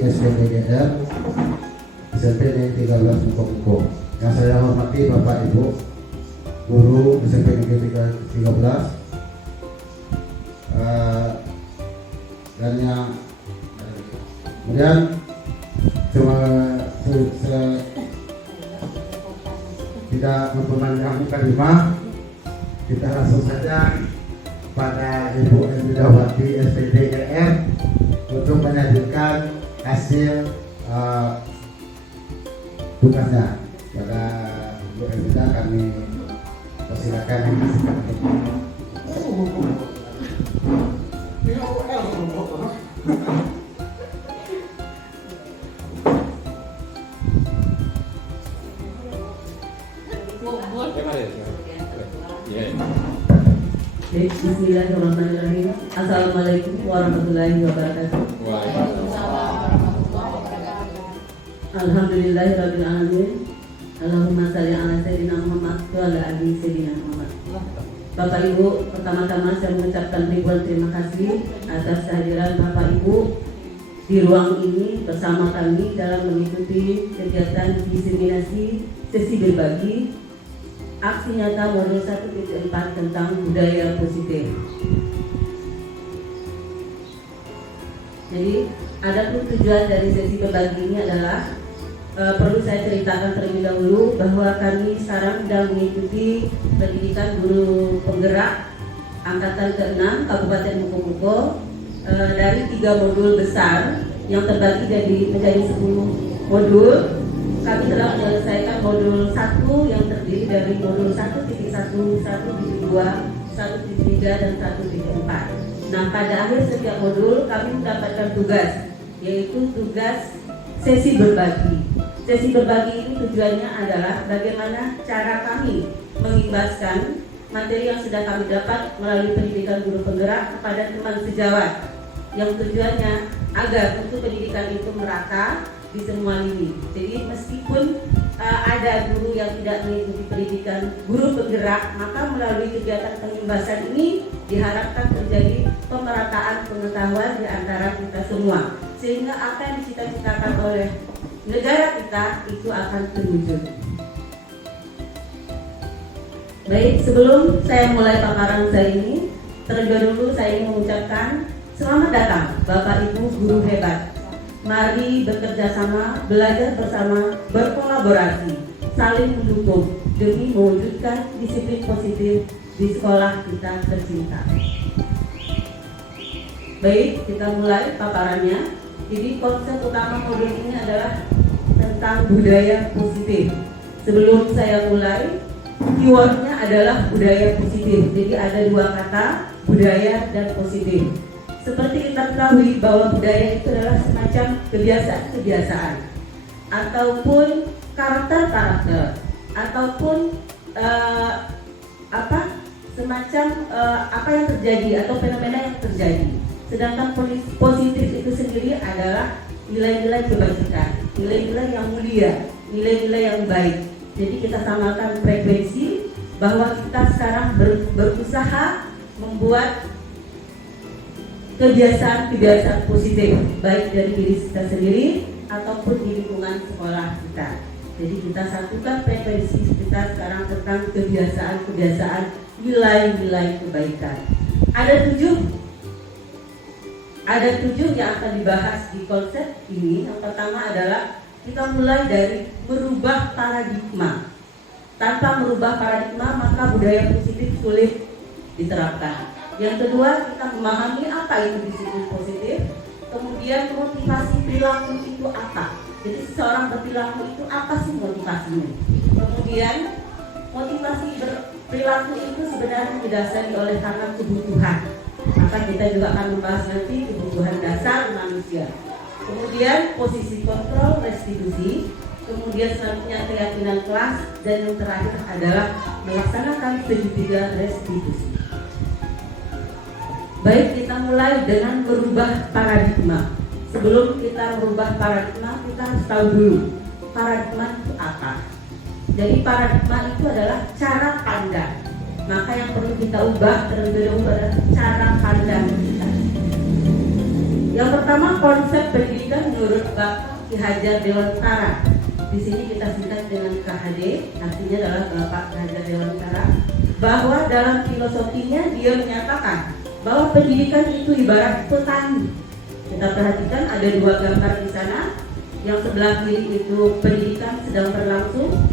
SPTGR SMP Negeri 13 Muko. Yang saya hormati Bapak Ibu guru SMP Negeri 13 dan yang kemudian tidak memperpanjang kalimat, kita langsung saja pada Ibu Emidawati SPTGR untuk menyajikan hasil tugasnya. Pada Ibu Emida kami persilakan yang kasihkan. Bismillahirrahmanirrahim. Assalamualaikum warahmatullahi wabarakatuh. Alhamdulillahirabbil alamin. Allahumma shalli ala sayyidina Muhammad wa ala ali sayyidina Muhammad. Bapak Ibu, pertama-tama saya mengucapkan ribuan terima kasih atas kehadiran Bapak Ibu di ruang ini bersama kami dalam mengikuti kegiatan diseminasi sesi berbagi aksi nyata modul 1.4 tentang budaya positif. Jadi, adapun tujuan dari sesi berbagi ini adalah perlu saya ceritakan terlebih dahulu bahwa kami sekarang sedang mengikuti pendidikan guru penggerak angkatan ke-6 Kabupaten Muko dari 3 modul besar yang terbagi menjadi 10 modul. Kami telah menyelesaikan modul 1 yang terdiri dari modul 1.1, 1.2, 1.3 dan 1.4. Nah, pada akhir setiap modul kami mendapatkan tugas, yaitu tugas sesi berbagi. Sesi berbagi ini tujuannya adalah bagaimana cara kami mengimbaskan materi yang sudah kami dapat melalui pendidikan guru penggerak kepada teman sejawat, yang tujuannya agar untuk pendidikan itu merata di semua lini. Jadi meskipun ada guru yang tidak mengikuti pendidikan guru penggerak, maka melalui kegiatan pengimbasan ini diharapkan terjadi pemerataan pengetahuan di antara kita semua, sehingga apa yang dicita-citakan oleh negara kita itu akan terwujud. Baik, sebelum saya mulai paparan saya ini, terlebih dahulu saya ingin mengucapkan selamat datang Bapak Ibu guru hebat. Mari bekerja sama, belajar bersama, berkolaborasi, saling mendukung demi mewujudkan disiplin positif di sekolah kita tercinta. Baik, kita mulai paparannya. Jadi konsep utama modul ini adalah tentang budaya positif. Sebelum saya mulai, keywordnya adalah budaya positif. Jadi ada 2 kata, budaya dan positif. Seperti kita ketahui bahwa budaya itu adalah semacam kebiasaan-kebiasaan ataupun karakter-karakter ataupun semacam apa yang terjadi atau fenomena yang terjadi. Sedangkan positif itu sendiri adalah nilai-nilai kebajikan, nilai-nilai yang mulia, nilai-nilai yang baik. Jadi kita samakan frekuensi bahwa kita sekarang berusaha membuat kebiasaan-kebiasaan positif baik dari diri kita sendiri ataupun di lingkungan sekolah kita. Jadi kita satukan frekuensi kita sekarang tentang kebiasaan-kebiasaan, nilai-nilai kebaikan. Ada 7 yang akan dibahas di konsep ini. Yang pertama adalah kita mulai dari merubah paradigma. Tanpa merubah paradigma maka budaya positif sulit diterapkan. Yang kedua, kita memahami apa itu disiplin positif. Kemudian motivasi perilaku itu apa. Jadi seseorang berperilaku itu apa sih motivasinya. Kemudian motivasi perilaku itu sebenarnya didasari oleh karena kebutuhan. Maka kita juga akan membahas nanti kebutuhan dasar manusia. Kemudian posisi kontrol restitusi. Kemudian selanjutnya keyakinan kelas. Dan yang terakhir adalah melaksanakan segitiga restitusi. Baik, kita mulai dengan merubah paradigma. Sebelum kita merubah paradigma, kita harus tahu dulu paradigma itu apa. Jadi paradigma itu adalah cara pandang. Maka yang perlu kita ubah terlebih dahulu adalah cara pandang kita. Yang pertama, konsep pendidikan menurut Bapak Ki Hajar Dewantara. Di sini kita singkat dengan KHD, artinya adalah Bapak Ki Hajar Dewantara, bahwa dalam filosofinya dia menyatakan bahwa pendidikan itu ibarat petani. Kita perhatikan ada dua gambar di sana. Yang sebelah kiri itu pendidikan sedang berlangsung,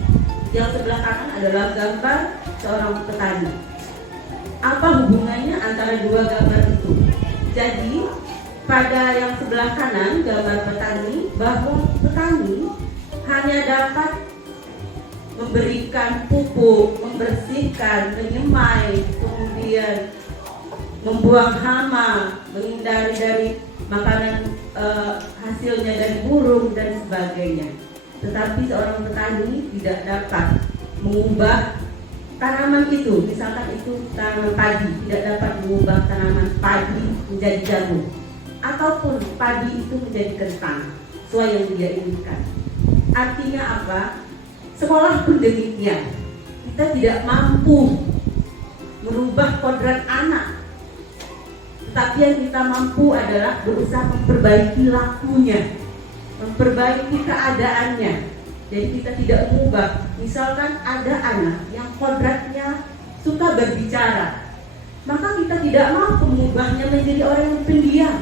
yang sebelah kanan adalah gambar seorang petani. Apa hubungannya antara dua gambar itu? Jadi pada yang sebelah kanan gambar petani, bahwa petani hanya dapat memberikan pupuk, membersihkan, menyemai, kemudian membuang hama, menghindari dari makanan hasilnya dari burung dan sebagainya. Tetapi seorang petani tidak dapat mengubah tanaman itu, misalkan itu tanaman padi, tidak dapat mengubah tanaman padi menjadi jagung, ataupun padi itu menjadi kentang sesuai yang dia inginkan. Artinya apa? Sekolah pun demikian. Kita tidak mampu merubah kodrat anak, tetapi yang kita mampu adalah berusaha memperbaiki lakunya, memperbaiki keadaannya. Jadi kita tidak mengubah. Misalkan ada anak yang kodratnya suka berbicara, maka kita tidak mampu mengubahnya menjadi orang yang pendiam.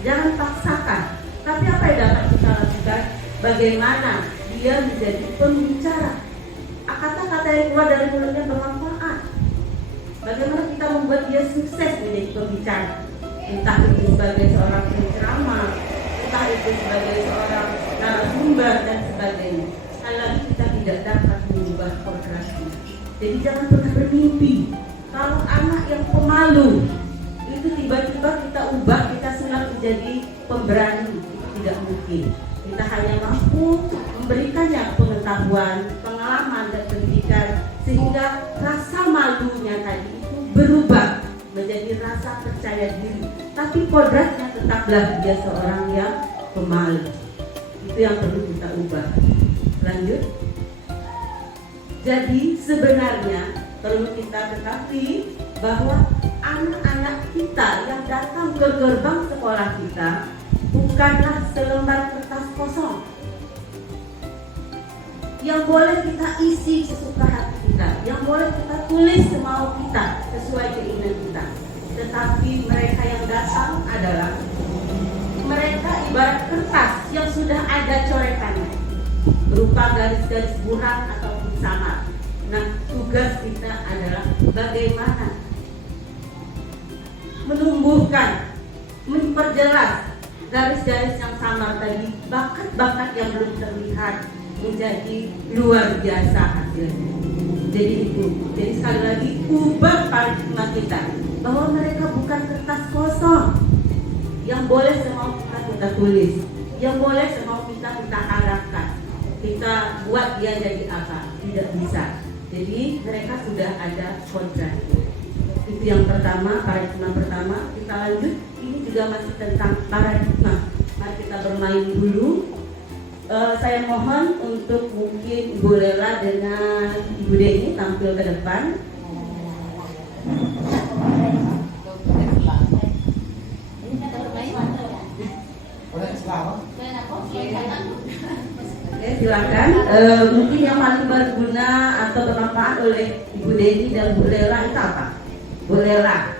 Jangan paksakan. Tapi apa yang dapat kita lakukan? Bagaimana dia menjadi pembicara? Kata-kata yang keluar dari mulutnya bermanfaat. Bagaimana kita membuat dia sukses menjadi pembicara? Entah itu sebagai seorang penceramah, entah itu sebagai seorang narasumber dan sebagainya. Sekali lagi kita tidak dapat mengubah kodratnya. Jadi jangan pernah bermimpi kalau anak yang pemalu itu tiba-tiba kita ubah, kita sulap menjadi pemberani. Itu tidak mungkin. Kita hanya mampu memberikannya pengetahuan, pengalaman dan pendidikan, sehingga rasa malunya tadi itu berubah menjadi rasa percaya diri. Tapi kodratnya tetaplah dia seorang yang pemalu. Itu yang perlu kita ubah. Lanjut. Jadi sebenarnya perlu kita ketahui bahwa anak-anak kita yang datang ke gerbang sekolah kita bukanlah selembar kertas kosong yang boleh kita isi sesuka hati kita, yang boleh kita tulis semau kita sesuai keinginan kita. Tetapi mereka yang datang adalah mereka ibarat kertas yang sudah ada coretannya, berupa garis-garis buram ataupun samar. Nah, tugas kita adalah bagaimana menumbuhkan, memperjelas garis-garis yang samar tadi, bakat-bakat yang belum terlihat menjadi luar biasa hasilnya. Jadi itu, jadi sekali lagi ubah paradigma kita bahwa mereka bukan kertas kosong yang boleh semau kita tulis, yang boleh semau kita arahkan, kita buat dia jadi apa, tidak bisa. Jadi mereka sudah ada kodrat. Itu yang pertama, paradigma pertama. Kita lanjut, ini juga masih tentang paradigma. Mari kita bermain dulu. Saya mohon untuk mungkin Ibu Lela dengan Ibu Deni tampil ke depan. Oke, silakan. Mungkin yang paling berguna atau bermanfaat oleh Ibu Deni dan Bu Lela itu apa? Bu Lela.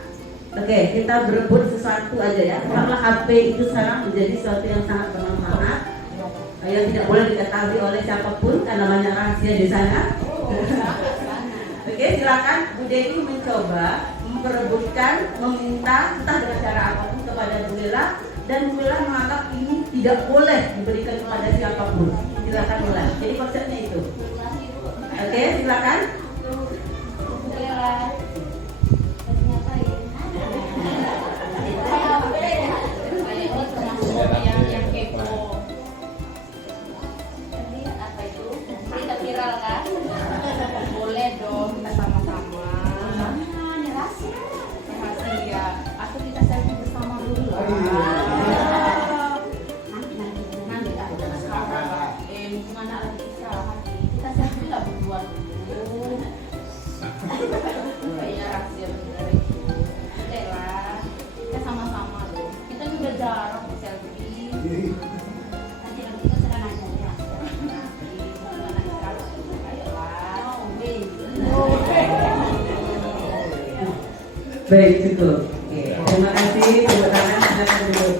Oke, kita berebut sesuatu aja ya. Karena HP itu sekarang menjadi sesuatu yang sangat bermanfaat, yang tidak boleh diketahui oleh siapapun karena banyak rahasia di sana. Oke, silakan Bu Deni mencoba memperebutkan, meminta entah dengan cara apapun kepada Bu Lela, dan Bu Lela menganggap ini tidak boleh diberikan kepada siapapun. Silakan Bu Lela. Jadi konsepnya itu. Oke, silakan. Bu Lela. Yang kepo. Ini apa itu? Kita viral kan? Boleh dong, kita sama-sama. Ini rahasia. Rahasia. Atau kita selfie bersama dulu. Nanti aku udah sekarang. Gimana lagi istirahat? Kita selfie lah berdua dulu. Baik, cukup. Oke, terima kasih. Tepuk tangan, silakan dulu.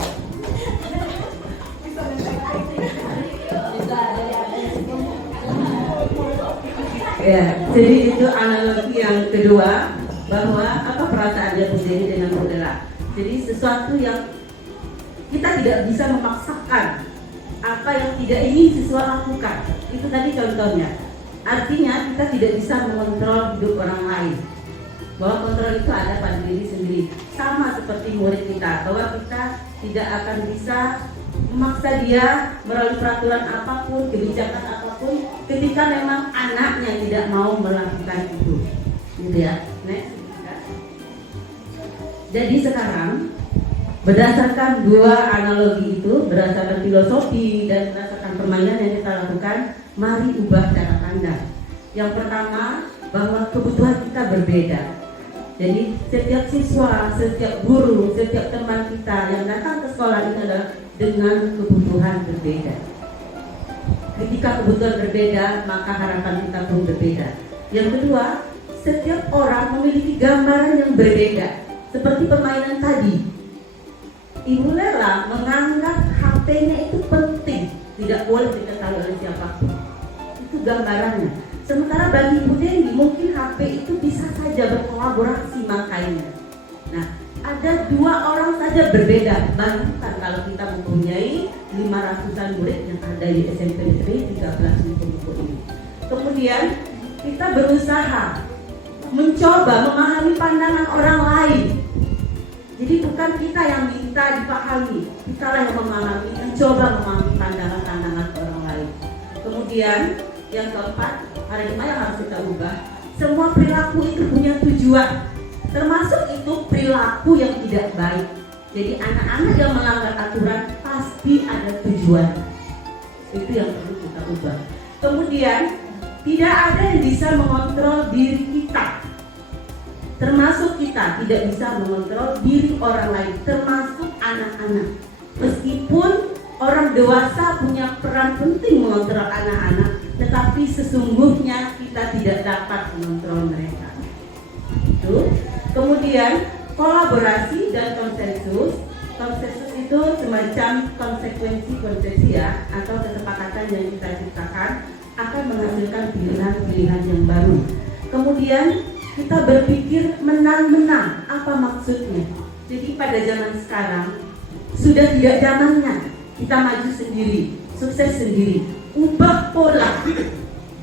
Ya, jadi itu analogi yang kedua, bahwa apa perasaan dia sendiri dengan saudara. Jadi sesuatu yang kita tidak bisa memaksakan, apa yang tidak ingin siswa lakukan. Itu tadi contohnya. Artinya kita tidak bisa mengontrol hidup orang lain. Bahwa kontrol itu ada pada diri sendiri. Sama seperti murid kita, bahwa kita tidak akan bisa memaksa dia melalui peraturan apapun, kebijakan apapun, ketika memang anaknya tidak mau melakukan itu. Gitu ya. Next. Jadi sekarang berdasarkan dua analogi itu, berdasarkan filosofi dan berdasarkan permainan yang kita lakukan, mari ubah cara pandang. Yang pertama, bahwa kebutuhan kita berbeda. Jadi setiap siswa, setiap guru, setiap teman kita yang datang ke sekolah ini adalah dengan kebutuhan berbeda. Ketika kebutuhan berbeda, maka harapan kita pun berbeda. Yang kedua, setiap orang memiliki gambaran yang berbeda. Seperti permainan tadi, Ibu Lela menganggap HP-nya itu penting, tidak boleh diketahui oleh siapapun. Itu gambarannya. Sementara bagi Ibu Dendi mungkin HP itu bisa saja berkolaborasi makainya. Nah, ada dua orang saja berbeda. Bayangkan kalau kita mempunyai 500-an murid yang ada di SMP Negeri 13 buku ini. Kemudian kita berusaha mencoba memahami pandangan orang lain. Jadi bukan kita yang minta dipahami, kita lah yang memahami, mencoba memahami pandangan-pandangan orang lain. Kemudian yang keempat, paradigma yang harus kita ubah. Semua perilaku itu punya tujuan, termasuk itu perilaku yang tidak baik. Jadi anak-anak yang melanggar aturan pasti ada tujuan. Itu yang perlu kita ubah. Kemudian tidak ada yang bisa mengontrol diri kita, termasuk kita tidak bisa mengontrol diri orang lain, termasuk anak-anak. Meskipun orang dewasa punya peran penting mengontrol anak-anak, tetapi sesungguhnya kita tidak dapat mengontrol mereka. Itu. Kemudian kolaborasi dan konsensus. Konsensus itu semacam konsekuensi ya, atau kesepakatan yang kita ciptakan akan menghasilkan pilihan-pilihan yang baru. Kemudian kita berpikir menang-menang, apa maksudnya? Jadi pada zaman sekarang sudah tidak zamannya kita maju sendiri, sukses sendiri, ubah pola.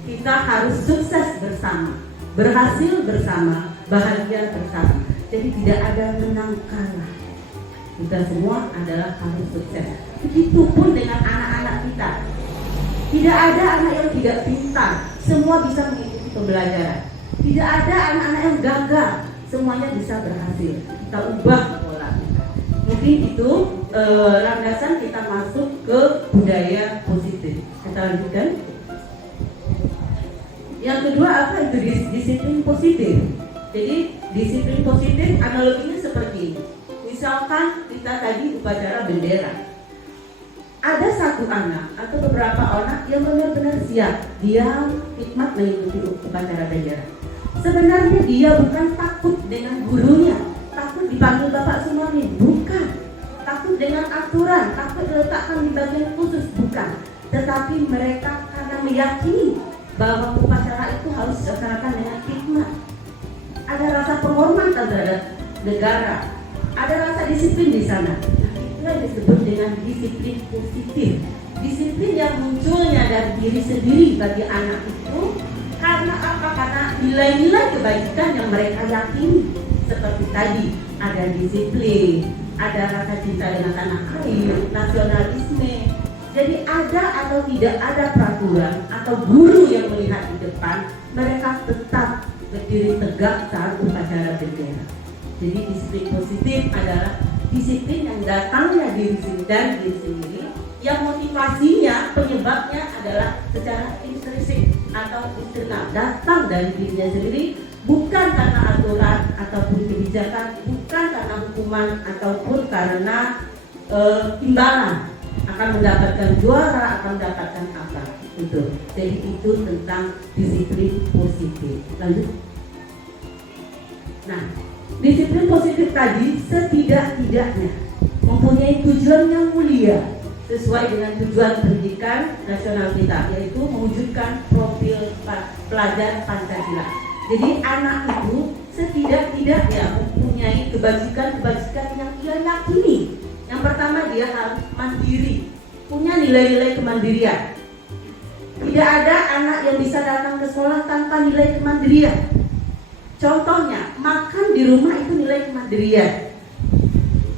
Kita harus sukses bersama, berhasil bersama, bahagia bersama. Jadi tidak ada menang kalah. Kita semua adalah harus sukses. Begitupun dengan anak-anak kita. Tidak ada anak yang tidak pintar, semua bisa mengikuti pembelajaran. Tidak ada anak-anak yang gagal, semuanya bisa berhasil. Kita ubah pola kita. Mungkin itu landasan kita masuk ke budaya positif. Kita lanjutkan. Yang kedua apa itu disiplin positif? Jadi disiplin positif analoginya seperti ini. Misalkan kita tadi upacara bendera. Ada satu anak atau beberapa anak yang benar-benar siap, dia hikmat mengikuti upacara bendera. Sebenarnya dia bukan takut dengan gurunya, takut dipanggil Bapak Sumarni, bukan. Takut dengan aturan, takut diletakkan di bagian khusus, bukan. Tetapi mereka karena meyakini bahwa upacara itu harus dilaksanakan dengan hikmat. Ada rasa penghormatan terhadap negara, ada rasa disiplin di sana. Itulah yang disebut dengan disiplin positif. Disiplin yang munculnya dari diri sendiri bagi anak itu karena apa? Karena nilai-nilai kebaikan yang mereka yakini. Seperti tadi, ada disiplin, ada rasa cinta dengan tanah air, nasionalisme. Jadi ada atau tidak ada peraturan atau guru yang melihat di depan, mereka tetap berdiri tegak saat upacara bendera. Jadi disiplin positif adalah disiplin yang datangnya dari diri sendiri, yang motivasinya, penyebabnya adalah secara intrinsik atau internal, datang dari dirinya sendiri, bukan karena aturan ataupun kebijakan, bukan karena hukuman ataupun karena imbalan, akan mendapatkan juara, akan mendapatkan apa itu. Jadi itu tentang disiplin positif. Lanjut. Nah, Disiplin positif tadi setidak-tidaknya mempunyai tujuan yang mulia sesuai dengan tujuan pendidikan nasional kita, yaitu mewujudkan profil pelajar Pancasila. Jadi anak itu setidak-tidaknya mempunyai kebajikan-kebajikan yang ia yakini. Yang pertama, dia harus mandiri, punya nilai-nilai kemandirian. Tidak ada anak yang bisa datang ke sekolah tanpa nilai kemandirian. Contohnya, makan di rumah itu nilai kemandirian.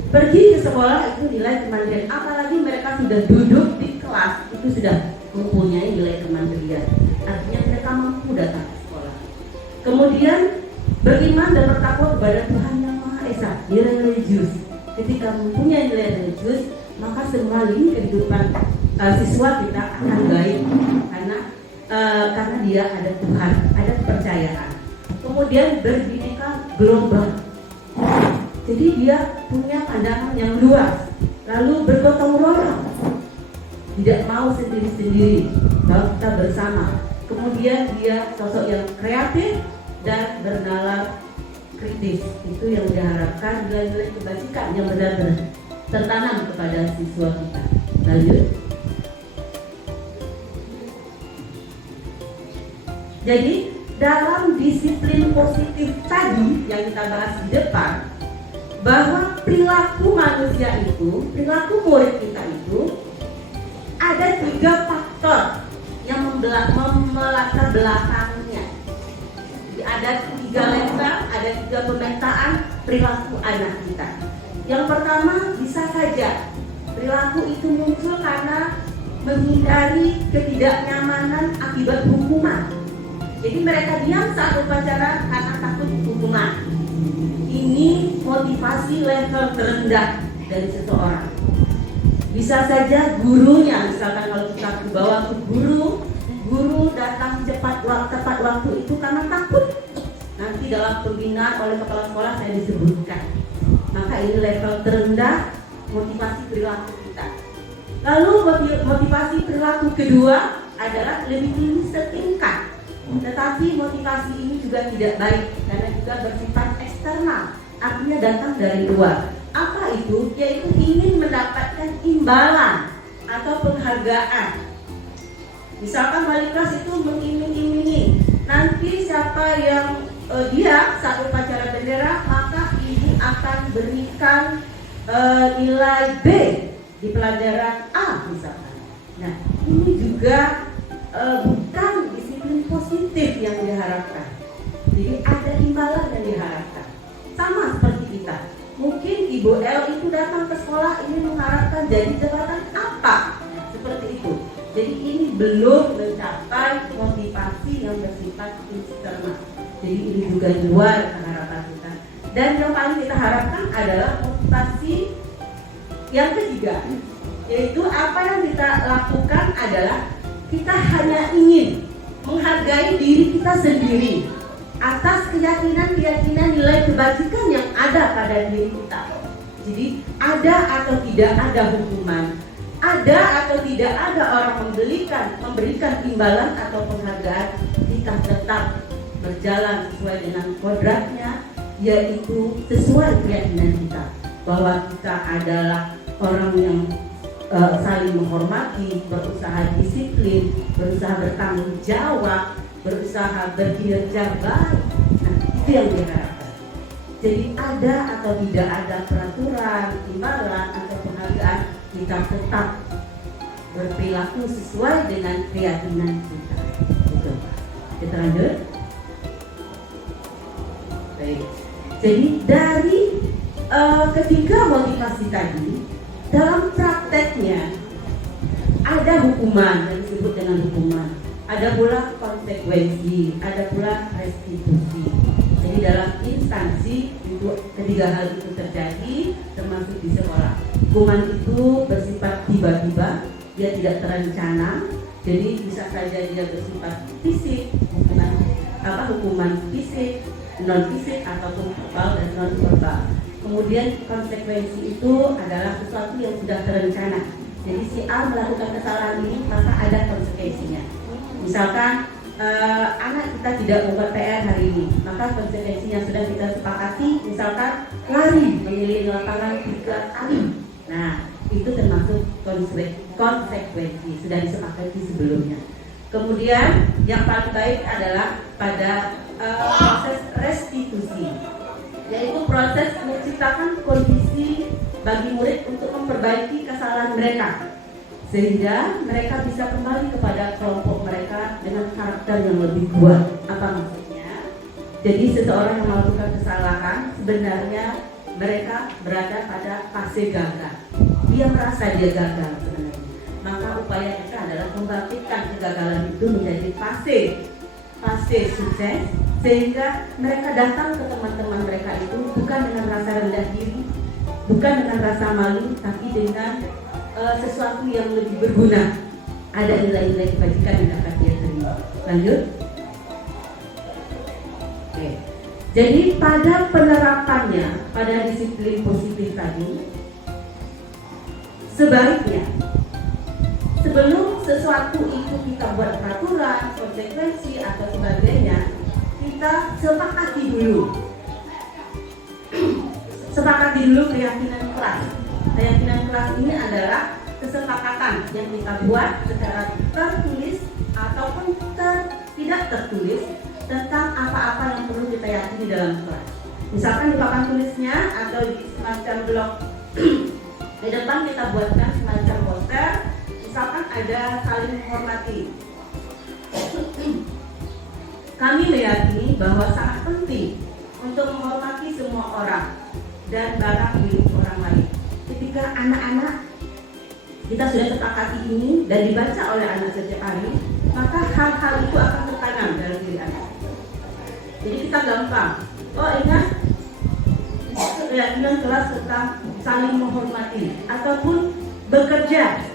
Pergi ke sekolah itu nilai kemandirian. Apalagi mereka sudah duduk di kelas, itu sudah mempunyai nilai kemandirian. Artinya mereka mampu datang ke sekolah. Kemudian beriman dan bertakwa kepada Tuhan Yang Maha Esa, nilai religius. Ketika mempunyai nilai religius, maka semua lini kehidupan siswa kita akan baik karena dia ada Tuhan, ada kepercayaan. Kemudian berbineka global. Jadi dia punya pandangan yang luas, lalu bergotong royong, tidak mau sendiri-sendiri, bahwa kita bersama. Kemudian dia sosok yang kreatif dan bernalar kritis. Itu yang diharapkan, nilai-nilai kebajikan yang benar-benar tertanam kepada siswa kita. Lanjut. Jadi dalam disiplin positif tadi yang kita bahas di depan, bahwa perilaku manusia itu, perilaku murid kita itu ada 3 faktor yang melatar belakangnya. Jadi ada 3 lensa, ada 3 pemetaan perilaku anak kita. Yang pertama, bisa saja perilaku itu muncul karena menghindari ketidaknyamanan akibat hukuman. Jadi mereka diam saat upacara karena takut hukuman. Ini motivasi level terendah dari seseorang. Bisa saja gurunya, misalkan kalau kita bawa ke guru datang tepat waktu itu karena takut. Nanti dalam pembinaan oleh kepala sekolah saya disebutkan. Maka ini level terendah motivasi perilaku kita. Lalu motivasi perilaku kedua adalah lebih tinggi setingkat. Tetapi motivasi ini juga tidak baik karena juga bersifat eksternal, artinya datang dari luar. Apa itu? Yaitu ingin mendapatkan imbalan atau penghargaan. Misalkan wali kelas itu mengiming-imingi, nanti siapa yang dia saat upacara bendera, maka ibu akan berikan nilai B di pelajaran A misalkan. Nah, ini juga bukan disiplin positif yang diharapkan. Jadi ada imbalan yang diharapkan. Sama seperti kita. Mungkin Ibu L itu datang ke sekolah ini mengharapkan jadi jabatan apa? Seperti itu. Jadi ini belum mencapai motivasi yang bersifat eksternal. Jadi ini juga di luar harapan kita. Dan yang paling kita harapkan adalah motivasi yang ketiga, yaitu apa yang kita lakukan adalah kita hanya ingin menghargai diri kita sendiri atas keyakinan nilai kebajikan yang ada pada diri kita. Jadi ada atau tidak ada hukuman, ada atau tidak ada orang memberikan imbalan atau penghargaan, kita tetap berjalan sesuai dengan kodratnya, yaitu sesuai keyakinan kita bahwa kita adalah orang yang saling menghormati, berusaha disiplin, berusaha bertanggung jawab, berusaha berkinerja baik. Nah, itu yang diharapkan. Jadi ada atau tidak ada peraturan, imbalan atau penghargaan, kita tetap berperilaku sesuai dengan keyakinan kita. Gitu. Kita lanjut. Baik. Jadi dari ketiga motivasi tadi, dalam prakteknya ada hukuman yang disebut dengan hukuman, ada pula konsekuensi, ada pula restitusi. Jadi dalam instansi itu ketiga hal itu terjadi, termasuk di sekolah. Hukuman itu bersifat tiba-tiba, dia tidak terencana. Jadi bisa saja dia bersifat fisik, hukuman fisik, non fisik ataupun verbal dan non verbal. Kemudian konsekuensi itu adalah sesuatu yang sudah terencana. Jadi si A melakukan kesalahan ini, maka ada konsekuensinya. Misalkan anak kita tidak membuat PR hari ini, maka konsekuensi yang sudah kita sepakati, misalkan lari mengelilingi lapangan 3 kali. Nah, itu termasuk konsekuensi sudah disepakati sebelumnya. Kemudian yang paling baik adalah pada proses restitusi, yaitu proses menciptakan kondisi bagi murid untuk memperbaiki kesalahan mereka, sehingga mereka bisa kembali kepada kelompok mereka dengan karakter yang lebih kuat. Apa maksudnya? Jadi seseorang yang melakukan kesalahan sebenarnya mereka berada pada fase gagal. Dia merasa dia gagal sebenarnya. Maka upaya kita adalah membangkitkan kegagalan itu menjadi fase sukses, sehingga mereka datang ke teman-teman mereka itu bukan dengan rasa rendah diri, bukan dengan rasa malu, tapi dengan sesuatu yang lebih berguna. Ada nilai-nilai kebajikan yang dapat dia terima. Lanjut. Oke. Jadi pada penerapannya, pada disiplin positif tadi, sebaliknya, sebelum sesuatu itu kita buat peraturan, konsekuensi atau sebagainya, kita sepakati dulu. Sepakati dulu keyakinan kelas. Keyakinan kelas ini adalah kesepakatan yang kita buat secara tertulis ataupun tidak tertulis tentang apa-apa yang perlu kita yakini dalam kelas. Misalkan di papan tulisnya atau di semacam blok di depan kita buatkan semacam poster. Misalkan ada saling menghormati. Kami meyakini bahwa sangat penting untuk menghormati semua orang dan barang milik orang lain. Ketika anak-anak kita sudah sepakati ini dan dibaca oleh anak setiap hari, maka hal-hal itu akan tertanam dalam diri anak. Jadi kita gampang. Oh, ingat keyakinan kelas tentang saling menghormati ataupun bekerja.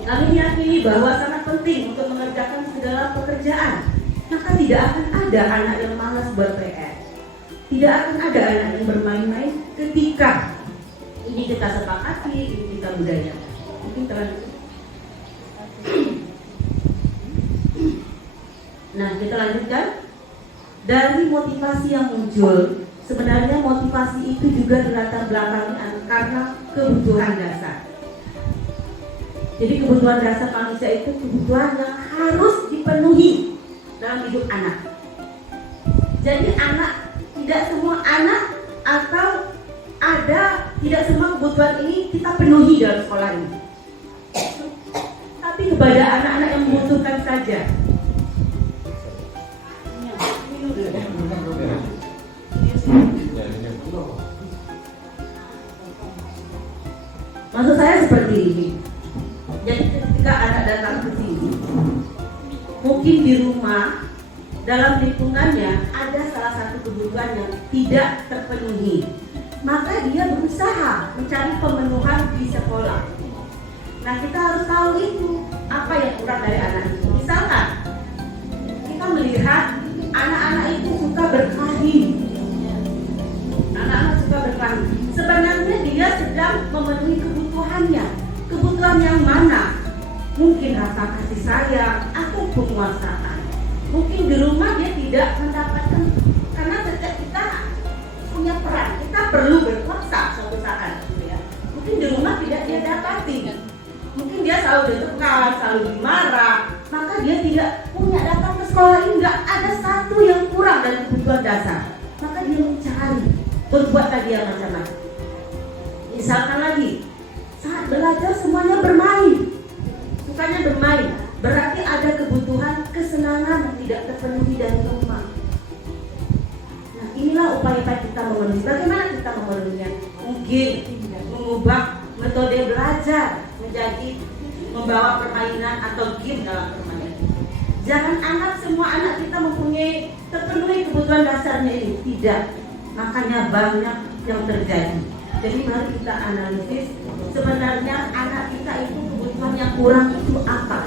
Kami meyakini bahwa sangat penting untuk mengerjakan segala pekerjaan. Maka tidak akan ada anak yang malas buat PR. Tidak akan ada anak yang bermain-main ketika ini kita sepakati, ini kita budaya. Mungkin terlalu. Nah, kita lanjutkan. Dari motivasi yang muncul, sebenarnya motivasi itu juga dilatar belakangi karena kebutuhan dasar. Jadi kebutuhan dasar manusia itu kebutuhan yang harus dipenuhi dalam hidup anak. Jadi tidak semua anak atau tidak semua kebutuhan ini kita penuhi dalam sekolah ini. Tapi kepada anak-anak yang membutuhkan saja. Maksud saya seperti ini. Jadi ketika anak datang ke sini, mungkin di rumah, dalam lingkungannya ada salah satu kebutuhan yang tidak terpenuhi, maka dia berusaha mencari pemenuhan di sekolah. Nah, kita harus tahu itu apa yang kurang dari anak itu. Misalkan kita melihat anak-anak itu suka berkelahi. Anak-anak suka berkelahi. Sebenarnya dia sedang memenuhi kebutuhannya. Kebutuhan yang mana? Mungkin rasa kasih sayang atau penguasaan. Mungkin di rumah dia tidak mendapatkan, karena setiap kita punya peran, kita perlu berkuasa suatu saat, gitu ya. Mungkin di rumah tidak dia dapati. Mungkin dia selalu ditekan, selalu dimarah, maka dia tidak punya datang ke sekolah ini, nggak ada satu yang kurang dari kebutuhan dasar. Maka dia mencari, berbuat tadi yang macam-macam. Misalkan lagi, saat belajar semuanya bermain, sukanya bermain, berarti ada kebutuhan kesenangan yang tidak terpenuhi dari rumah. Nah, inilah upaya kita memenuhi. Bagaimana kita memenuhinya? Mungkin mengubah metode belajar menjadi membawa permainan atau game dalam permainan. Jangan semua anak kita mempunyai terpenuhi kebutuhan dasarnya ini. Tidak. Makanya banyak yang terjadi. Jadi mari kita analisis sebenarnya anak kita itu kebutuhan yang kurang itu apa?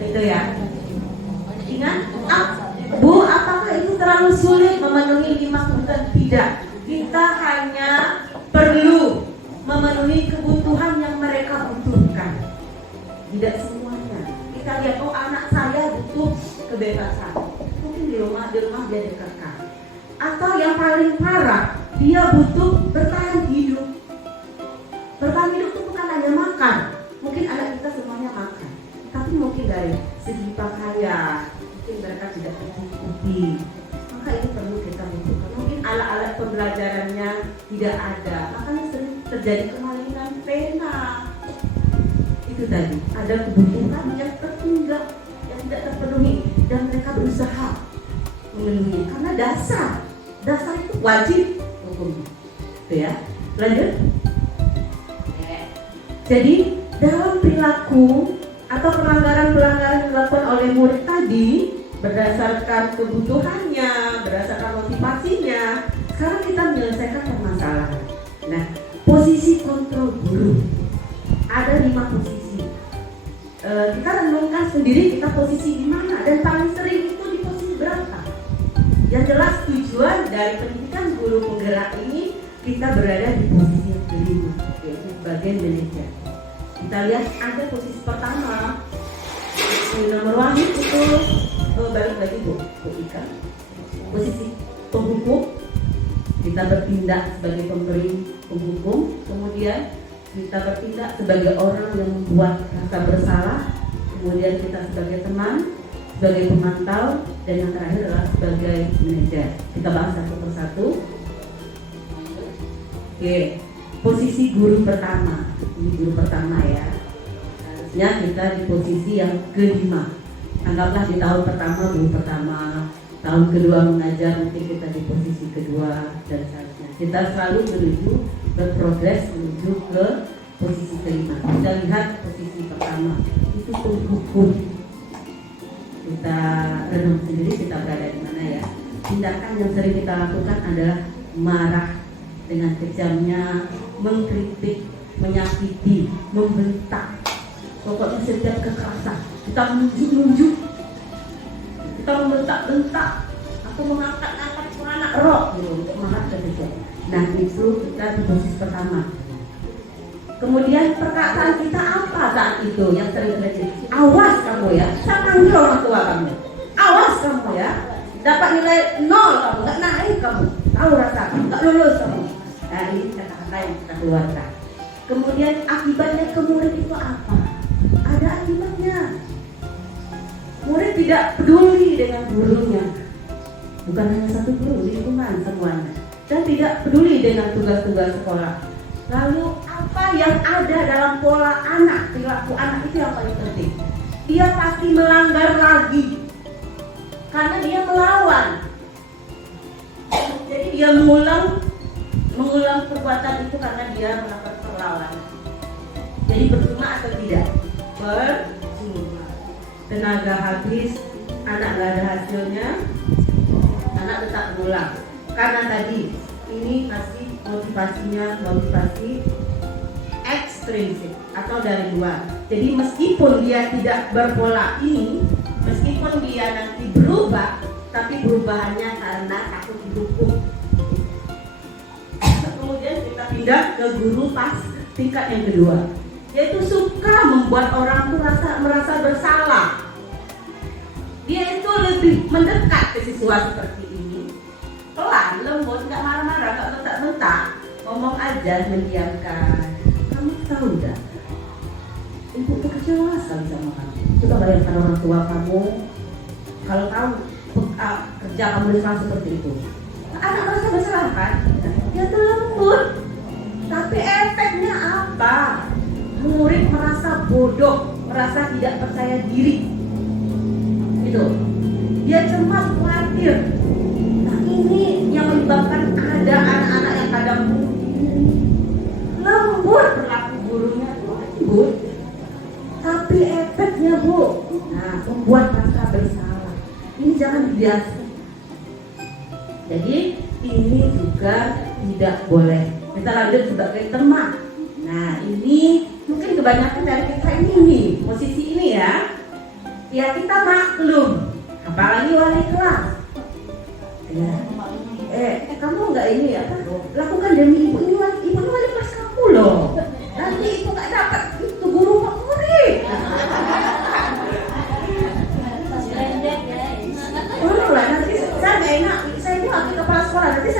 Gitu ya. Ingat, Bu, apakah itu terlalu sulit memenuhi 5 kebutuhan? Tidak. Kita hanya perlu memenuhi kebutuhan yang mereka butuhkan. Tidak semuanya. Kita lihat, oh anak saya butuh kebebasan. Atau yang paling parah, dia butuh bertahan hidup. Bertahan hidup itu bukan hanya makan. Mungkin anak kita semuanya makan, tapi mungkin dari segi pakaian, mungkin mereka tidak tercukupi. Maka ini perlu kita butuhkan. Mungkin alat-alat pembelajarannya tidak ada, makanya sering terjadi kemalingan pena. Itu tadi, ada kebutuhan yang tertinggal, yang tidak terpenuhi, dan mereka berusaha memenuhi karena dasar itu wajib hukumnya. Itu ya. Lanjut. Jadi dalam perilaku atau pelanggaran-pelanggaran yang dilakukan oleh murid tadi berdasarkan kebutuhannya, berdasarkan motivasinya, sekarang kita menyelesaikan permasalahan. Nah, posisi kontrol guru ada 5 posisi. Kita renungkan sendiri kita posisi di mana dan paling sering itu di posisi berapa. Yang jelas tujuan dari pendidikan guru penggerak ini kita berada di posisi yang kelima, yaitu bagian manajer. Kita lihat ada posisi pertama, nomor wahid itu balik lagi Bu Ika. Posisi penghukum, kita bertindak sebagai pemberi penghukum, kemudian kita bertindak sebagai orang yang membuat rasa bersalah, kemudian kita sebagai teman, sebagai pemantau, dan yang terakhir adalah sebagai manajer. Kita bahas satu persatu. Oke, posisi guru pertama. Ini guru pertama ya. Harusnya kita di posisi yang kelima. Anggaplah di tahun pertama guru pertama, tahun kedua mengajar, mungkin kita di posisi kedua dan seterusnya. Kita selalu berprogres menuju ke posisi kelima. Kita lihat posisi pertama itu penghukum. Kita renung sendiri kita berada di mana ya. Tindakan yang sering kita lakukan adalah marah dengan kejamnya, mengkritik, menyakiti, membentak. Pokoknya setiap kekerasan kita menunjuk-nunjuk, kita membentak-bentak atau mengangkat-angkat anak roh gitu, untuk marah dan kejam. Nah itu kita di posisi pertama. Kemudian perkataan kita apa saat itu yang sering terjadi? Awas kamu ya, saya panggil orang tua kamu. Awas kamu ya, dapat nilai 0 kamu, nggak naik kamu, tahu rasa kamu, nggak lulus kamu. Nah ini kata-kata yang kita keluarkan. Kemudian akibatnya ke murid itu apa? Ada akibatnya. Murid tidak peduli dengan gurunya, bukan hanya satu guru, lingkungan semuanya, dan tidak peduli dengan tugas-tugas sekolah. Lalu apa yang ada dalam pola anak, perilaku anak itu yang paling penting. Dia pasti melanggar lagi karena dia melawan. Jadi dia mengulang perbuatan itu karena dia melakukan perlawanan. Jadi percuma atau tidak? Percuma. Tenaga habis, anak nggak ada hasilnya, anak tetap mengulang. Karena tadi ini kasih motivasi ekstrinsik atau dari luar. Jadi meskipun dia tidak berpola ini, meskipun dia nanti berubah, tapi perubahannya karena takut dihukum. Kemudian kita pindah ke guru pas tingkat yang kedua, yaitu suka membuat orang itu merasa bersalah. Dia itu lebih mendekat ke siswa seperti ini, pelan, lembut, nggak marah-marah, nggak bentak-bentak, ngomong aja, mendiamkan. Kamu tahu nggak? Ibu tuh kecewa sekali sama kamu. Coba bayangkan orang tua kamu kalau tahu kerja kamu diserang seperti itu. Anak merasa bersalah kan? Dia tuh lembut, tapi efeknya apa? Murid merasa bodoh, merasa tidak percaya diri. Itu. Dia cemas, khawatir. Nah ini yang menyebabkan ada anak-anak yang kadang lembut berlaku gurunya, lembut, tapi efeknya Bu, nah membuat rasa bersalah. Ini jangan dibiasa. Jadi ini juga tidak boleh. Kita lanjut sebagai teman. Nah ini mungkin kebanyakan dari kita ini posisi ini ya. Ya kita maklum, apalagi wali kelas. Ya. Kamu nggak ini ya? Lakukan demi ibu ini wali kelas kamu loh. Nanti ibu nggak dapat itu guru favorit. Oh lah nanti saya nggak enak. Saya itu wakil kepala sekolah. Nanti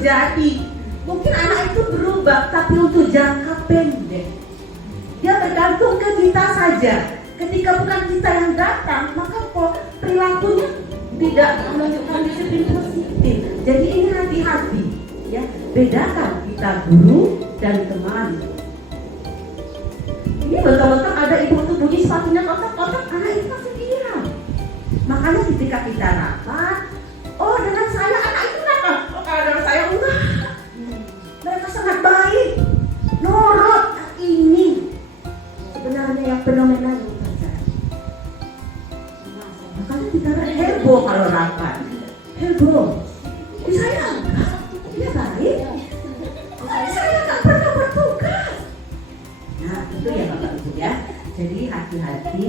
terjadi. Mungkin anak itu berubah, tapi untuk jangka pendek. Dia bergantung ke kita saja. Ketika bukan kita yang datang, maka perilakunya tidak menunjukkan disiplin positif. Jadi ini hati-hati, ya. Bedakan kita guru dan teman. Ini betul-betul ada ibu tuh bunyi sepatunya kotak-kotak, anak itu masih diam. Makanya ketika kita rapat, oh dengan saya anak itu nakal. Oh kalau dengan saya enggak. Mereka sangat baik, nurut. Ini sebenarnya yang fenomenal yang terjadi. Makanya kita heboh kalau rapat, heboh. Di saya enggak, dia baik. Saya enggak pernah bertugas. Nah itu ya Bapak Ibu ya. Jadi hati-hati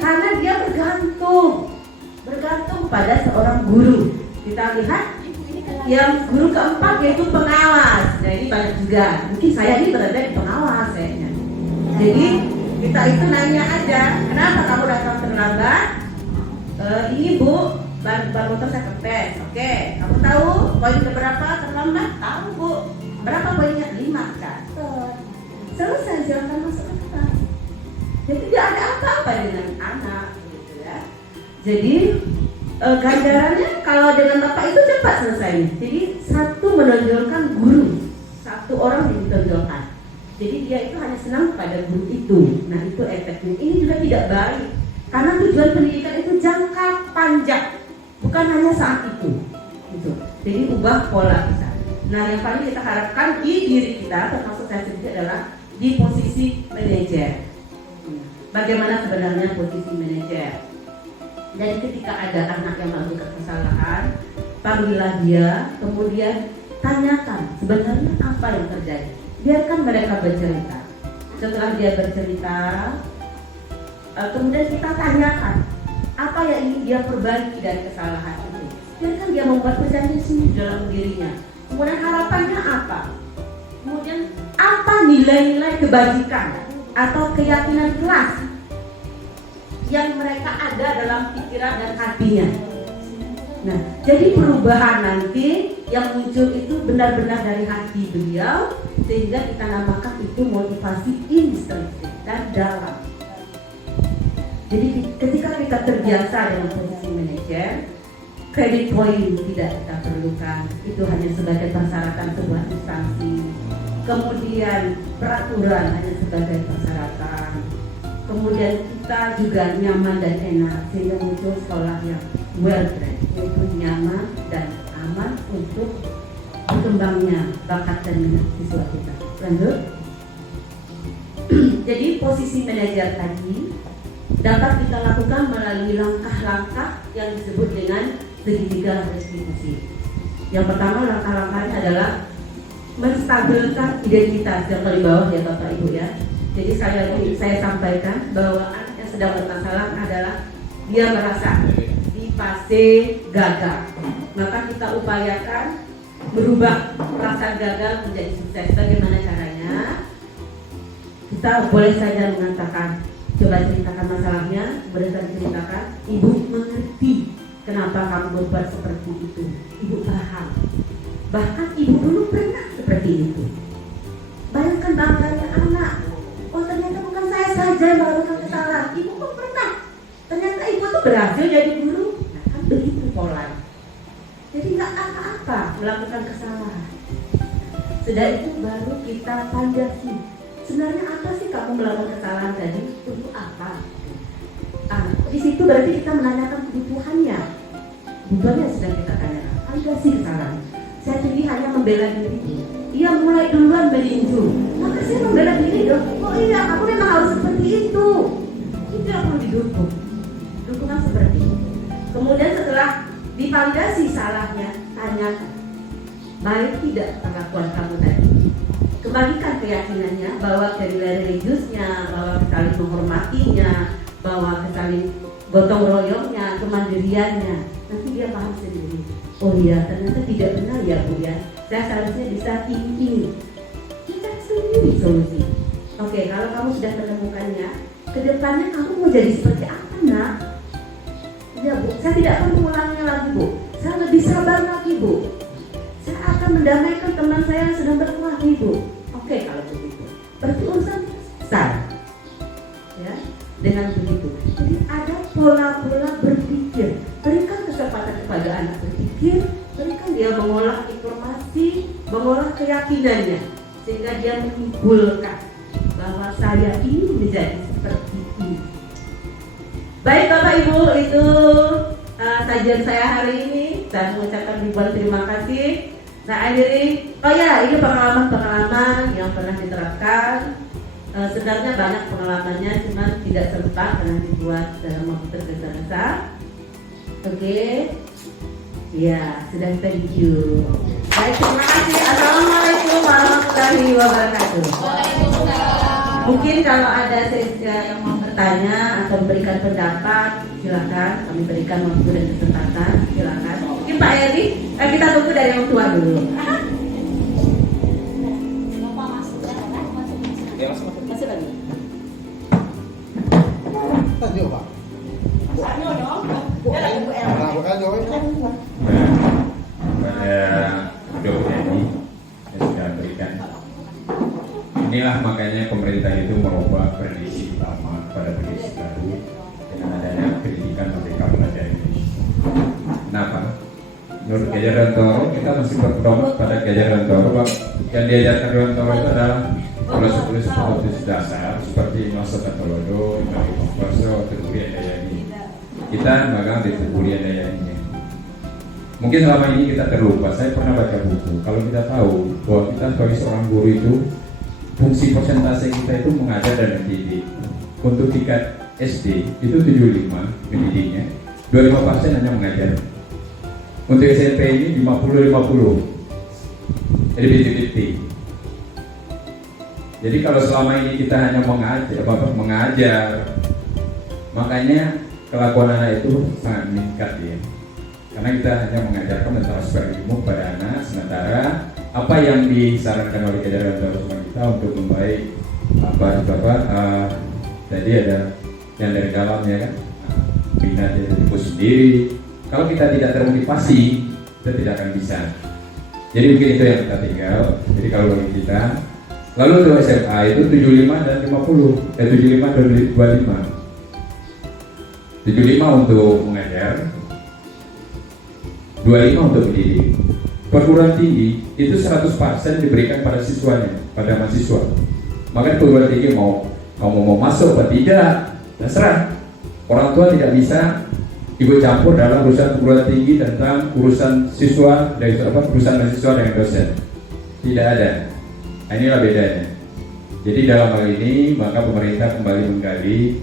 karena dia bergantung pada seorang guru. Kita lihat yang guru keempat yaitu pengawas. Nah ini banyak juga. Mungkin saya ini berada di pengawas kayaknya. Jadi kita itu nanya aja, kenapa kamu datang terlambat? Ini Bu, ban motor saya kempes. Oke, kamu tahu poin keberapa terlambat? Tahu Bu. Berapa poinnya? 5 catat. Selesai, silakan masuk ke kelas. Jadi tidak ada apa-apa dengan anak, gitu ya. Jadi ganjarannya kalau dengan bapak itu cepat selesainya. Jadi satu menonjolkan guru, satu orang yang ditonjolkan. Jadi dia itu hanya senang pada guru itu. Nah itu efeknya. Ini juga tidak baik. Karena tujuan pendidikan itu jangka panjang, bukan hanya saat itu. Gitu. Jadi ubah pola kita. Nah yang paling kita harapkan di diri kita, termasuk saya sendiri adalah di posisi manajer. Bagaimana sebenarnya posisi manajer? Jadi ketika ada anak yang melakukan kesalahan, panggillah dia, kemudian tanyakan sebenarnya apa yang terjadi. Biarkan mereka bercerita. Setelah dia bercerita, kemudian kita tanyakan apa yang ingin dia perbaiki dari kesalahan itu. Biarkan dia membuat perjanjian sendiri dalam dirinya. Kemudian harapannya apa? Kemudian apa nilai-nilai kebajikan atau keyakinan kelas yang mereka ada dalam pikiran dan hatinya. Nah, jadi perubahan nanti yang muncul itu benar-benar dari hati beliau, sehingga kita namakan itu motivasi intrinsik dan dalam. Jadi ketika kita terbiasa dengan posisi manajer, credit point tidak kita perlukan, itu hanya sebagai persyaratan sebuah instansi. Kemudian peraturan hanya sebagai persyaratan. Kemudian kita juga nyaman dan enak, sehingga muncul sekolah yang well trained, yaitu nyaman dan aman untuk berkembangnya bakat dan minat siswa kita. Lanjut. Jadi posisi manajer tadi dapat kita lakukan melalui langkah-langkah yang disebut dengan segitiga restitusi. Yang pertama langkah-langkahnya adalah menstabilkan identitas yang paling bawah ya Bapak Ibu ya. Jadi saya sampaikan bahwa anak yang sedang bermasalah adalah dia merasa di fase gagal. Maka kita upayakan berubah rasa gagal menjadi sukses. Bagaimana caranya? Kita boleh saja mengatakan, coba ceritakan masalahnya, kemudian saya ceritakan, ibu mengerti kenapa kamu berbuat seperti itu. Ibu paham. Bahkan ibu dulu pernah seperti itu. Bayangkan bangganya anak. Oh ternyata bukan saya saja yang melakukan kesalahan. Ibu pun pernah. Ternyata ibu tuh berhasil jadi guru. Nah kan begitu polanya. Jadi nggak apa-apa melakukan kesalahan. Sudah itu baru kita validasi. Sebenarnya apa sih kamu melakukan kesalahan tadi? Untuk apa? Di situ berarti kita menanyakan kebutuhannya. Kebutuhannya sudah kita tanyakan. Validasi kesalahan. Saya tadi hanya membela diri. Ia mulai duluan meninju. Maka saya membela diri dong. Oh iya, aku memang harus seperti itu. Itu yang perlu didukung. Dukungan seperti itu. Kemudian setelah divalidasi salahnya, tanyakan. Baik tidak perlakuan kamu tadi. Kembalikan keyakinannya bahwa nilai religiusnya, bahwa saling menghormatinya, bahwa saling gotong royongnya, kemandiriannya. Nanti dia paham sendiri. Oh iya, ternyata tidak benar ya Bu ya. Saya seharusnya bisa ini. Kita sendiri solusi. Oke, kalau kamu sudah menemukannya, kedepannya kamu mau jadi seperti apa nak? Ya Bu, saya tidak akan mengulangnya lagi Bu. Saya lebih sabar lagi Bu. Saya akan bisa mendamaikan teman saya yang sedang berkelahi, Bu. Oke, kalau begitu. Berarti urusan selesai. Ya, dengan begitu. Jadi ada pola-pola berpikir. Berikan kesempatan kepada anak berpikir, berikan dia mengolah informasi, mengolah keyakinannya, sehingga dia menyimpulkan bahwa saya ini menjadi seperti ini. Baik Bapak Ibu, itu sajian saya hari ini. Saya mengucapkan ribuan terima kasih. Nah, akhiri, oh ya, ini pengalaman-pengalaman yang pernah diterapkan. Sebenarnya banyak pengalamannya, cuma tidak serta karena dibuat dalam waktu tergesa-gesa. Oke, ya sudah, thank you. Baik, terima kasih. Assalamualaikum warahmatullahi wabarakatuh. Mungkin kalau ada yang mau bertanya atau memberikan pendapat, silakan. Kami berikan waktu dan kesempatan, silakan. Mungkin Pak Edi, kita tunggu dari yang tua dulu. Masuk lagi. Tanya Pak. Tanya dong. Pada kedua ini yang sudah berikan. Inilah makanya pemerintah itu merubah prediksi lama pada prediksi baru dengan adanya pendidikan merdeka belajar Indonesia. Kenapa? Menurut Ki Hajar Dewantara, kita masih berpedoman pada Ki Hajar Dewantara. Yang diajarkan Dewantara itu adalah filosofi dasar seperti Masa Tatolodo, Imam Perso, Tegulian Dayani. Kita magang di Tegulian Dayani. Mungkin selama ini kita terlupa. Saya pernah baca buku. Kalau kita tahu bahwa kita sebagai seorang guru itu fungsi persentase kita itu mengajar dan mendidik. Untuk tingkat SD itu 75 pendidiknya, 25% hanya mengajar. Untuk SMP ini 50-50, jadi 50-50. Jadi kalau selama ini kita hanya mengajar, makanya kelakuan anak itu sangat meningkat ya. Karena kita hanya mengajarkan dan transfer ilmu pada anak, sementara apa yang disarankan oleh Ki Hajar Dewantara kita untuk membaik tadi ada yang dari dalam ya kan, minat itu sendiri. Kalau kita tidak termotivasi, kita tidak akan bisa. Jadi mungkin itu yang kita tinggal. Jadi kalau bagi kita, lalu untuk SMA itu 75 dan 50, 75 dan 25. 75 untuk mengajar, 25 untuk mendidik. Perguruan tinggi itu 100% diberikan pada siswanya, pada mahasiswa. Maka perguruan tinggi mau masuk atau tidak, terserah. Orang tua tidak bisa ikut campur dalam urusan perguruan tinggi tentang urusan siswa dari urusan mahasiswa dengan dosen. Tidak ada. Nah, inilah bedanya. Jadi dalam hal ini maka pemerintah kembali menggali,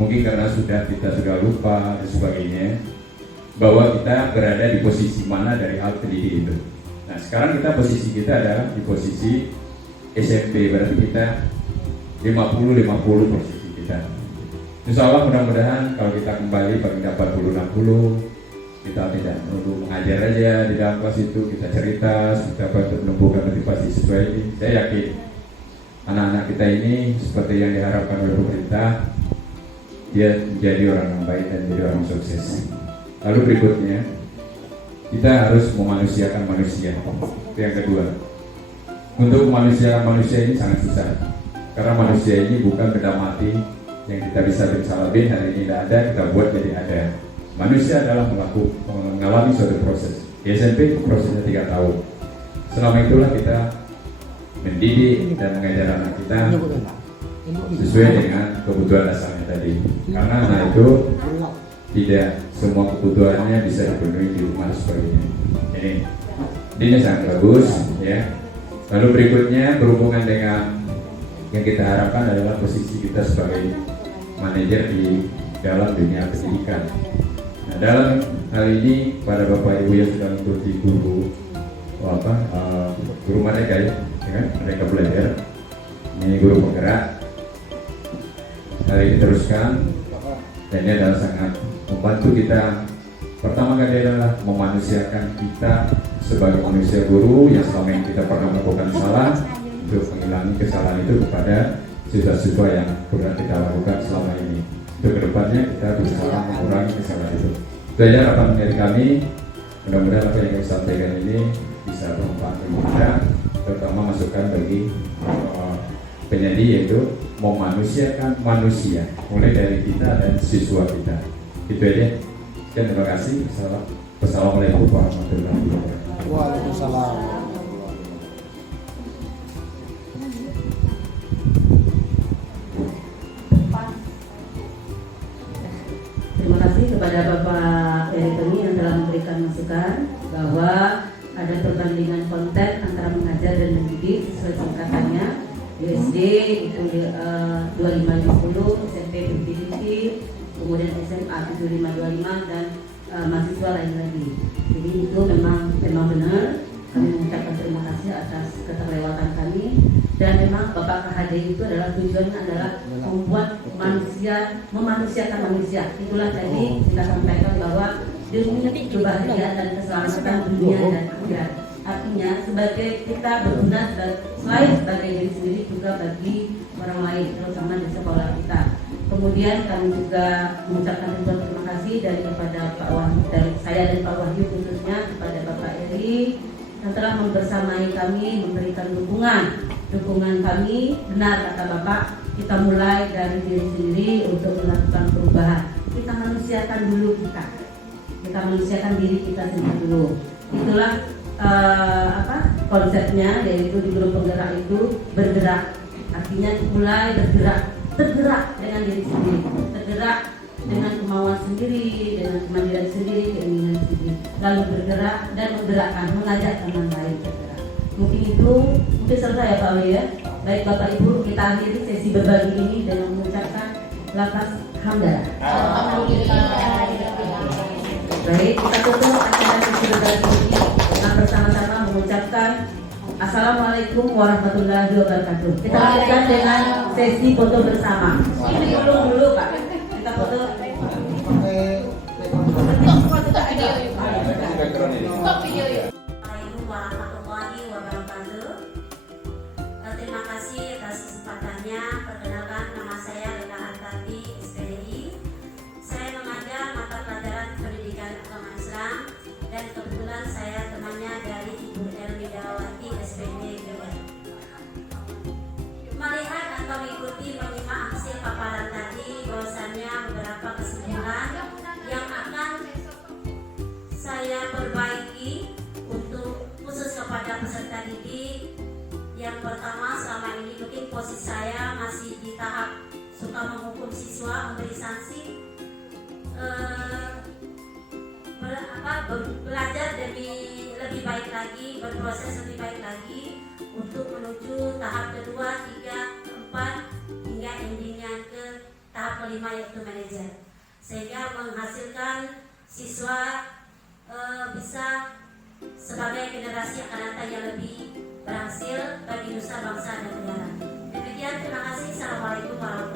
mungkin karena kita sudah lupa dan sebagainya, bahwa kita berada di posisi mana dari alat pendidik itu. Nah sekarang posisi kita adalah di posisi SMP, berarti kita 50-50 posisi kita. Insya Allah mudah-mudahan kalau kita kembali paling dapat 40-60, kita tidak perlu mengajar aja di dalam kelas itu, kita cerita, kita bantu menumbuhkan motivasi siswa ini. Saya yakin anak-anak kita ini seperti yang diharapkan oleh pemerintah, dia menjadi orang yang baik dan menjadi orang sukses. Lalu berikutnya, kita harus memanusiakan manusia. Itu yang kedua. Untuk memanusiakan manusia ini sangat susah. Karena manusia ini bukan benda mati yang kita bisa bin hari ini tidak ada, kita buat jadi ada. Manusia adalah mengalami suatu proses. Di SMP itu prosesnya 3 tahun. Selama itulah kita mendidik dan mengajar anak kita sesuai dengan kebutuhan dasarnya tadi. Karena anak itu tidak semua kebutuhannya bisa dipenuhi di rumah seperti ini. Ini sangat bagus ya. Lalu berikutnya berhubungan dengan yang kita harapkan adalah posisi kita sebagai manajer di dalam dunia pendidikan. Nah, dalam hal ini pada Bapak Ibu yang sudah mengikuti guru mereka ya kan? Mereka belajar. Ini guru penggerak. Hari diteruskan dan ini adalah sangat membantu kita. Pertama kali adalah memanusiakan kita sebagai manusia guru yang selama ini kita pernah melakukan salah, untuk menghilangi kesalahan itu kepada siswa-siswa yang sudah kita lakukan selama ini. Untuk kedepannya kita berusaha mengurangi kesalahan itu. Itu saja harapan dari kami. Mudah-mudahan apa yang kami sampaikan ini bisa bermanfaat bagi kita, terutama masukan bagi penyanyi, yaitu memanusiakan manusia mulai dari kita dan siswa kita. Itu aja. Sekian, terima kasih. Wassalamualaikum warahmatullahi wabarakatuh. Waalaikumsalam. Terima kasih kepada Bapak Tony yang telah memberikan masukan bahwa ada perbandingan konten antara mengajar dan mendidik sesuai singkatannya. Di SD itu 2550, SMP 50, kemudian SMA 7525 dan mahasiswa lain lagi. Jadi itu memang benar. Kami mengucapkan terima kasih atas keterlewatan kami, dan memang Bapak KHD itu adalah tujuannya adalah membuat manusia, memanusiakan manusia. Itulah tadi kita sampaikan bahwa demi kebahagiaan dan keselamatan dunia dan akhirat. Artinya sebagai kita berguna selain sebagai diri sendiri juga bagi orang lain, terutama di sekolah kita. Kemudian kami juga mengucapkan ribuan terima kasih kepada Pak Wahyu, dari saya dan Pak Wahyu khususnya kepada Bapak Eri yang telah membersamai kami, memberikan dukungan kami. Benar kata Bapak, kita mulai dari diri sendiri untuk melakukan perubahan. Kita manusiakan dulu kita manusiakan diri kita sendiri dulu. Itulah konsepnya, yaitu di grup penggerak itu bergerak, artinya mulai tergerak dengan diri sendiri, tergerak dengan kemauan sendiri, dengan kemandirian sendiri, keinginan sendiri, lalu bergerak dan menggerakkan, mengajak teman lain bergerak. Mungkin selesai ya Pak Wali ya. Baik Bapak Ibu, kita akhiri sesi berbagi ini dengan mengucapkan lafaz hamdalah. Baik, kita tutup acara sesi berbagi ini dengan bersama-sama mengucapkan Assalamualaikum warahmatullahi wabarakatuh. Kita lanjutkan dengan sesi foto bersama. Ini dulu Pak. Kita foto. Assalamualaikum warahmatullahi wabarakatuh. Terima kasih atas kesempatannya. Perkenalkan, nama saya Lena Hartati, SPDI. Saya mengajar mata pelajaran pendidikan agama Islam, dan kebetulan saya temannya dari Ibu Elmi Dawati, SPDI. Melihat atau mengikuti menyimak hasil paparan tadi, bahwasannya beberapa kesimpulan yang akan saya perbaiki untuk khusus kepada peserta didik. Yang pertama, selama ini mungkin posisi saya masih di tahap suka menghukum siswa, memberi sanksi, belajar demi lebih baik lagi, berproses lebih baik lagi untuk menuju tahap kedua, 3, 4 hingga endingnya ke tahap kelima, yaitu manajer, sehingga menghasilkan siswa bisa sebagai generasi akan datang yang lebih berhasil bagi nusa bangsa dan negara. Demikian, terima kasih. Assalamualaikum warahmatullahi wabarakatuh.